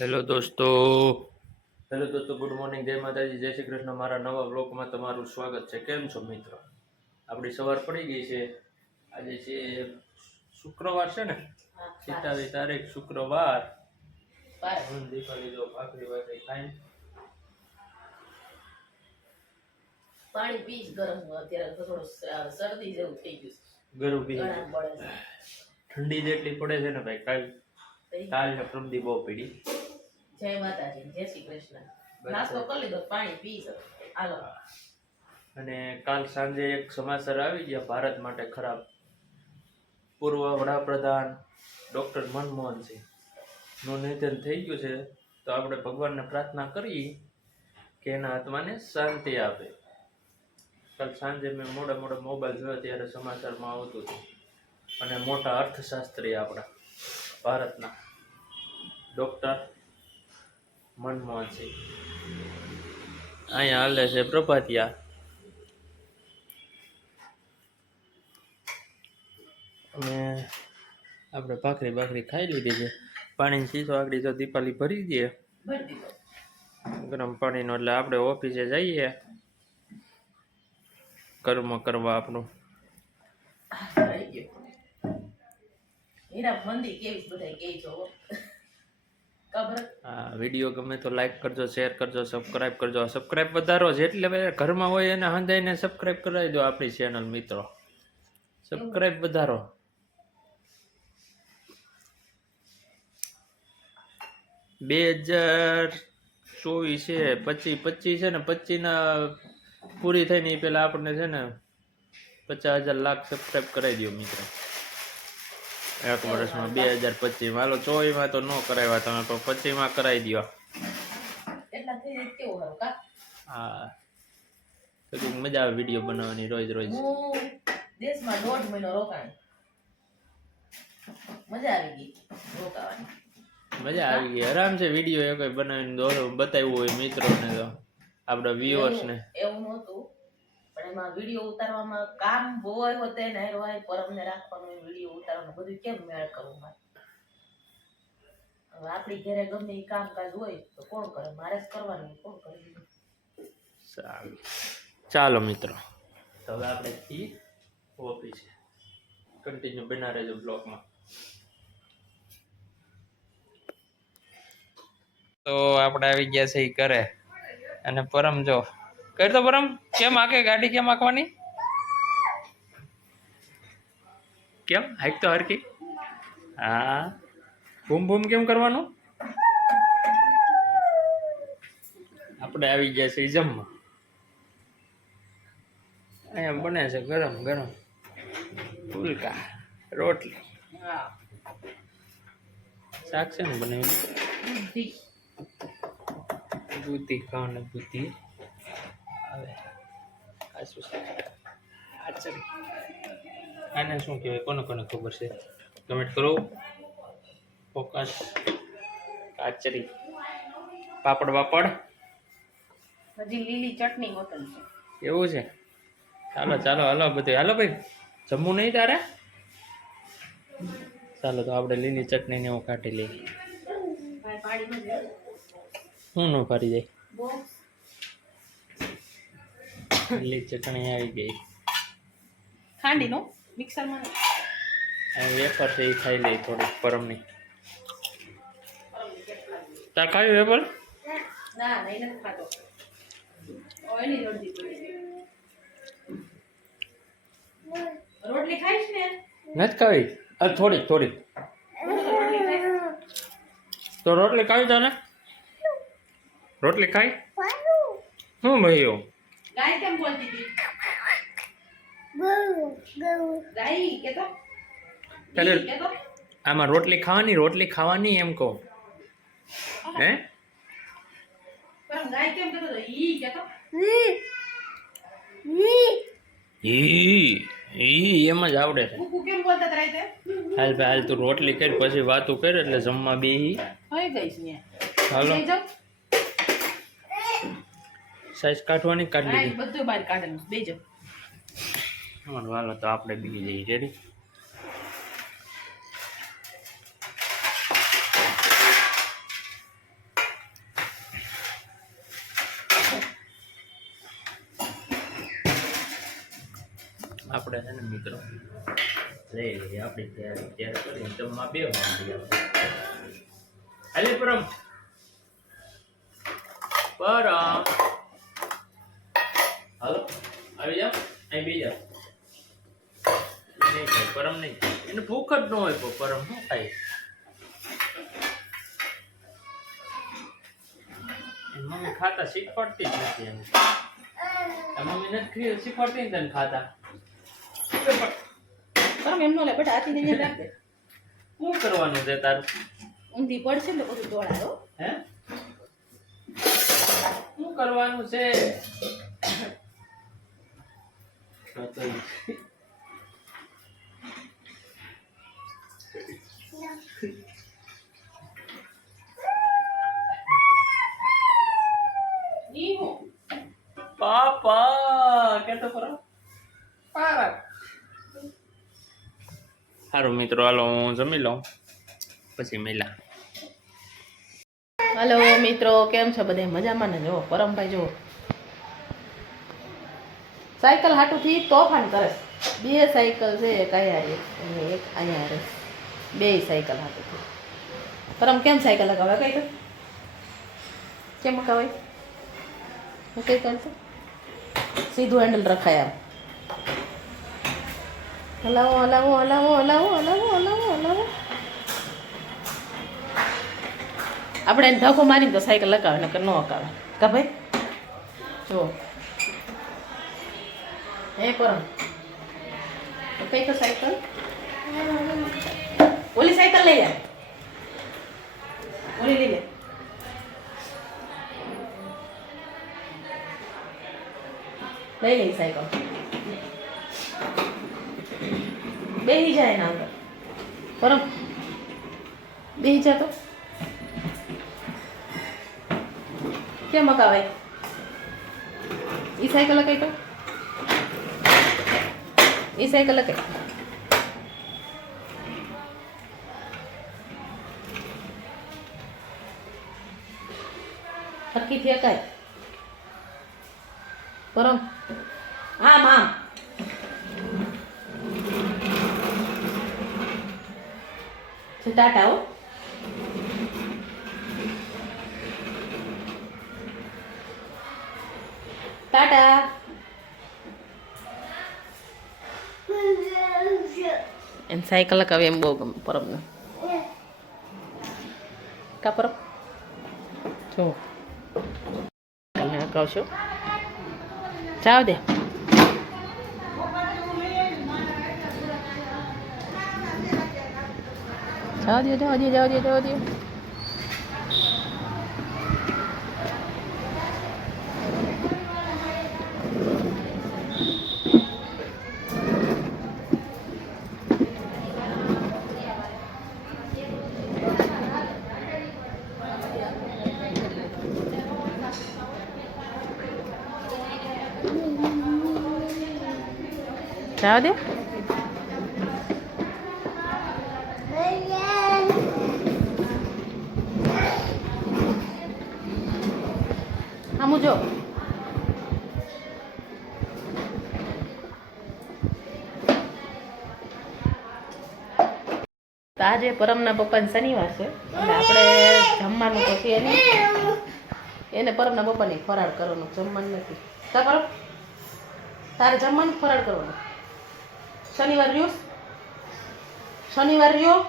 Hello દોસ્તો good morning, જય માતાજી, જય શ્રી કૃષ્ણ. મારા નવા બ્લોગમાં તમારું સ્વાગત છે. કેમ છો મિત્રો? આપણી સવાર પડી ગઈ છે. આજે છે શુક્રવાર છે ને, 27 તારીખ શુક્રવાર. દીપાલી જો ભાખરી વાખરી ખાઈ પાણી પીશ ગરમ અત્યારે થોડું શરદી જેવું થઈ ગયું ગરમ પી. ગળા બળે છે. ઠંડી જેટલી પડે છે ને ભાઈ, કાલ ને પ્રમદી બહુ પડી. જય માતાજી, જય શ્રી કૃષ્ણ. નાસ્તો કરી લીધો, પાણી પીશ હાલો. અને કાલ સાંજે એક સમાચાર આવી ગયા ભારત માટે ખરાબ. પૂર્વ વડાપ્રધાન ડૉક્ટર મનમોહન સિંહ નું નિધન થઈ ગયું છે. તો આપણે ભગવાનને પ્રાર્થના કરીએ કે એના આત્માને શાંતિ આપે. કાલ સાંજે મેં મોડા મોબાઈલ જોયો ત્યારે સમાચારમાં આવતું હતું. અને મોટા અર્થશાસ્ત્રી આપણા ભારતના ડૉક્ટર મનમોહન સિંહ અહીંયા હાલે છે પ્રભાતિયા. અને આપણે ભાખરી ખાઈ લીધી છે. પાણીની શીશો આગળ જો દીપાલી ભરી દઈએ ગરમ પાણીનો, એટલે આપણે ઓફિસે જઈએ કર્મ કરવા આપણું. હા, વિડીયો ગમે તો લાઈક કરજો, શેર કરજો, સબસ્ક્રાઈબ કરજો. સબસ્ક્રાઈબ વધારો જેટલે ઘરમાં હોય એને હંધાઈને સબસ્ક્રાઈબ કરાવી દો આપણી ચેનલ મિત્રો. સબસ્ક્રાઈબ વધારો. 2024 છે, 25 છે ને, 25 પૂરી થઈ ને પેલા આપણને છે ને 50,000 લાખ સબસ્ક્રાઈબ કરાવી દો મિત્રો. એક વર્ષમાં 2025 હાલો. 24 તો ન કરાવ્યા તમે, પણ 25 કરાવી દો. હા, તો મજા આવે વિડીયો બનાવવાની રોજ દેશમાં 1.5 મહિનો રોકાણ, મજા આવી ગઈ રોકાવાની. મજા આવી ગઈ. આરામ છે વિડીયો એ કોઈ બનાવીને બતાવ્યું હોય મિત્રોને, તો આપણા વ્યુઅર્સને. એવું નહોતું, પણ એમાં વિડીયો ઉતારવામાં કામ બહુ આવ્યું હતું ને, પરમને રાખવાનું, વિડીયો ઉતારવાનું બધું કેમ મેળ કરવું મારે. હવે આપણી ઘરે ગમે એ કામકાજ હોય તો કોણ કરે? મારે જ કરવાનું, કોણ કરે? સારું, ચાલો મિત્રો, તો હવે આપણે ઓફિસે કન્ટિન્યુ બના રહેજો બ્લોગમાં. તો આપણે આવી ગયા છે ઘરે. અને પરમ જો કરી તો પરમ, કેમ આકે ગાડી કેમ આંકવાની? કેમ હાઈક તો હરકી? હા, બૂમ બૂમ કેમ કરવાનું? આપણે આવી ગયા છે જમવા. અહીંયા બને છે ગરમ ગરમ ફુલકા રોટલી, શાક છે ને બનાવેલું બુદ્ધિ ખાવાને બુદ્ધિ આવે. આને શું કહેવાય? કોને કોને ખબર છે? કમેન્ટ કરો. ફોકસ કાચરી, પાપડ બાપડ, હજી લીલી ચટણી હોટલ છે. એવું છે? ચાલો ચાલો હાલો બધું હાલો ભાઈ. જમવું નહીં તારે? ચાલો તો આપણે લીલી ચટણી ને એવું કાઢી લઈએ. શું ન ફરી જાય? લીલી ચટણી આવી ગઈ. ખાંડીનો મિક્સરમાં વેફર છે એ ખાઈ લઈ થોડી પરમની. તાર ખાયું વેફર? ના નહીં નથી ખાતો. ઓયલી રોટલી પડી. રોટલી ખાઈશ ને? નથી ખાવી? થોડીક થોડીક તો રોટલી ખાવી તાને? રોટલી ખાઈ? શું ભાઈઓ ગાય કેમ બોલતી હતી? ગાય કેતો તારે આમાં રોટલી ખાવાની એમ કહો. હે પણ ગાય કેમ કેતો ઈ કેતો એમ જ આવડે છે. કુકુ કેમ બોલતા રાતે? હાલ ભાઈ હાલ, તું રોટલી કરી પછી વાતું કર એટલે જમવા બેહી. હોય ગઈશ ને. હાલો, સાઈઝ કાઢવાની કાઢી લીધી. બધું બહાર કાઢેલું બેજો. હાલો તો આપણે બીજી જઈએ. રેડી? આપણે છે ને મિત્રો લઈ લઈએ આપણી તૈયાર કરીને જમવા બેસવાનું હાલે પરમ હાલો આવી જાઓ અહીં બી જાઓ નહીં ખાય પરમ નહીં ખાય એને ભૂખ જ ન હોય તો પરમ શું ખાય મમ્મી ખાતા શીખવાડતી જ નથી એમ મમ્મી નથી શીખવાડતી ને તને ખાતા પરમ એમ નો લે બેટા હાથી ને રાખ દે શું કરવાનું છે તારું ઊંધી પડશે ને તો બધું દોડાયો હે શું કરવાનું છે પાપા કેતો કરો સારું મિત્રો હાલો હું જમી લઉં પછી મેલા હલો મિત્રો કેમ છો બધા મજામાં ને જો પરમભાઈ જો સાયકલ હાટુથી તોફાન કરે બે સાયકલ છે એક અહીંયા અને એક અહીંયા રહે બે સાયકલ હાટુથી પરમ કેમ સાયકલ લગાવે કઈ તો કેમ લગાવાય કઈ કરશે સીધું હેન્ડલ રખાય આમ હલાવો હલાવો હલાવો હલાવો હલાવો હલાવો હલાવો આપણે એને ધક્કો મારીને તો સાયકલ લગાવે નકર ન હકાવે કા ભાઈ જો હે પરમ કઈ તો સાયકલ ઓલી સાયકલ લઈ લે ઓલી લઈ લે લઈ લે સાયકલ બેહી જાય ના અંદર પરમ બેહી જા તો કેમ મકાવાય ઈ સાયકલ કઈ તો ઈ સાયકલ કઈ હરકી થી કાય પરમ આમ આમ ટાટા હો ટાટા એને સાયકલ લગાવે એમ બહુ ગમે પરમને કા પરમ જો તમને હકાવશો જાવ દે જાવ દે જાવ દે જાવ દે જાવ દે જાવ દે આમ જો તો આજે પરમના પપ્પાને શનિવાર છે એટલે આપણે જમવાનું તો છે નહીં એને પરમના પપ્પાને ફરાળ કરવાનું જમવાનું નથી તા પરમ તારે જમવાનું ફરાળ કરવાનું શનિવાર રહ્યો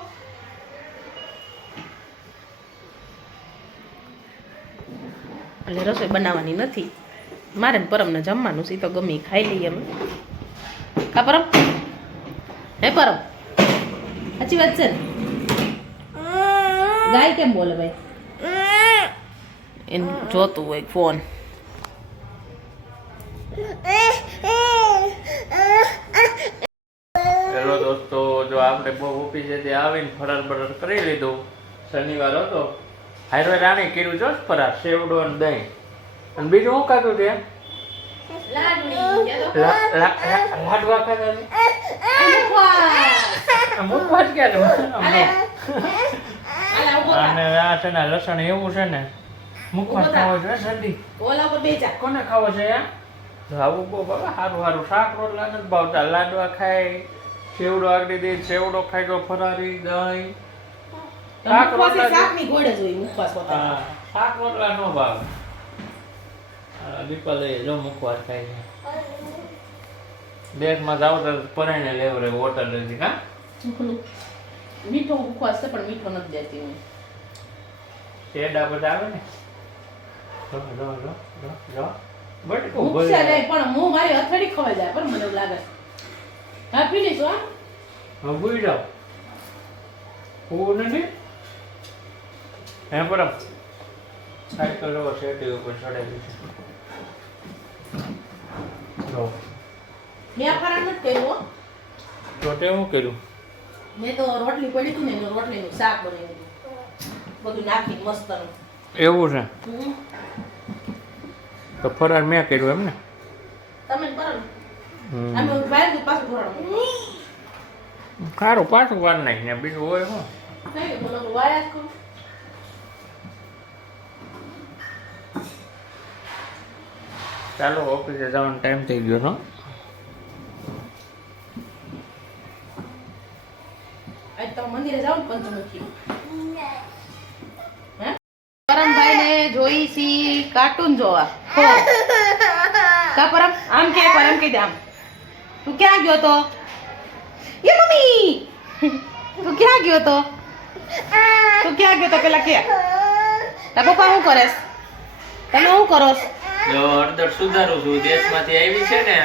એટલે રસોઈ બનાવવાની નથી મારે ને પરમને જમવાનું છે તો ગમે ખાઈ લઈએ અમે કા પરમ હે પરમ સાચી વાત છે ને ગાય કેમ બોલે ભાઈ એને જોતું હોય ફોન હેલો દોસ્તો જો આપણે બહુ ઓફિસેથી આવીને ફરાર બરાર કરી લીધું શનિવાર હતો હાઈવે રાણી કર્યું જો ફરાર સેવડો અને દહીં અને બીજું શું ખાધું તે લાડવા ખાધા મૂકવા જ ક્યારે અને આ છે ને લસણ એવું છે ને મૂકવા ખાવો જોઈએ શરદી કોને ખાવો છે આવું બહુ બાબા સારું સારું શાક રોટલા નથી ભાવતા લાડવા ખાય સેવડો આગળ દે સેવડો ખાય તો ફરારી દહીં શાક રોટલા શાકની ગોળે જ હોય મુખવાસ હોતા. હા શાક રોટલા નો ભાવે દીપા લઈ જો મુખવાસ ખાય છે દેશમાં જાવ તો પરાઈને લેવરે હોટલ નથી કા મીઠો મુખવાસ છે પણ મીઠો નથી દેતી હું. શેડા બધા આવે ને જો જો જો જો જો બટકો મુખશે નહીં પણ હું મારી અથડી ખવાઈ જાય પણ મને એવું લાગે છે. હા પી લઈશું હા. હવે ભૂઈ જાઓ હું નથી હે પરમ સાયકલ લો શેટી ઉપર ચડાવી છે જો મેં ફરાળ નથી કર્યું હો. તો તે હું કર્યું મેં તો રોટલી પડી હતી ને એનું રોટલીનું શાક બનાવ્યું હતું. બધું નાખીને મસ્તનું. એવું છે હમ. તો ફરાર મેં કર્યું એમ ને તમે કરો ને અમે બહાર થી પાછું ઘોરાડું. સારું પાછું વાર નહીં ને બીજું હોય શું થઈ ગયું બોલો વાયા જ કરું. ચાલો ઓફિસે જવાનો ટાઈમ થઈ ગયો છો આજ તો મંદિરે જાવ ને પંચમુખી. હે પરમભાઈ ને જોઈ સી કાર્ટૂન જોવા. હો કા પરમ આમ કે પરમ કે આમ તું ક્યાં ગયો તો એ મમ્મી તું ક્યાં ગયો તો પેલા કે તા પપ્પા શું કરેસ તમે શું કરોસ જો હળદર સુધારું છું દેશમાંથી આવી છે ને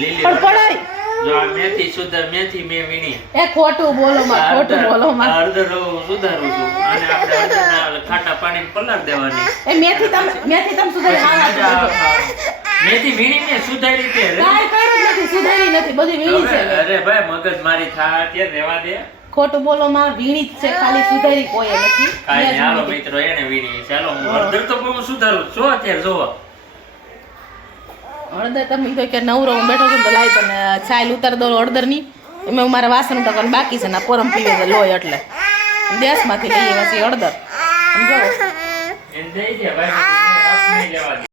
લીલી પણ પડાય જો આ મેથી સુધાર મેથી મેં વીણી એ ખોટું બોલો માં હળદર સુધારું છું અને આપણે હળદરના ખાટા પાણી પલાળ દેવાની એ મેથી તમે સુધારી મેથી વીણી ને સુધારી તે કાઈ કર્યું જ નથી સુધારી નથી બધી વીણી છે અરે ભાઈ મગજ મારી થા તે રહેવા દે ખોટું બોલો માં વીણી જ છે ખાલી સુધારી કોઈ નથી કાઈ નહીં હાલો મિત્રો એને વીણી ચાલો હું હળદર તો બહુ સુધારું છો અત્યારે જોવો હળદર તમે કીધું કે નવરો હું બેઠો છું તો લાવી તને છાલ ઉતાર દો હળદરની એમાં મારા વાસણ ઉતારવાનું બાકી છે ના પરમ પીવે છે લોહી એટલે દેશમાંથી લઈએ પછી હળદર સમજો એને દઈ દે ભાઈ નહીં લેવા દે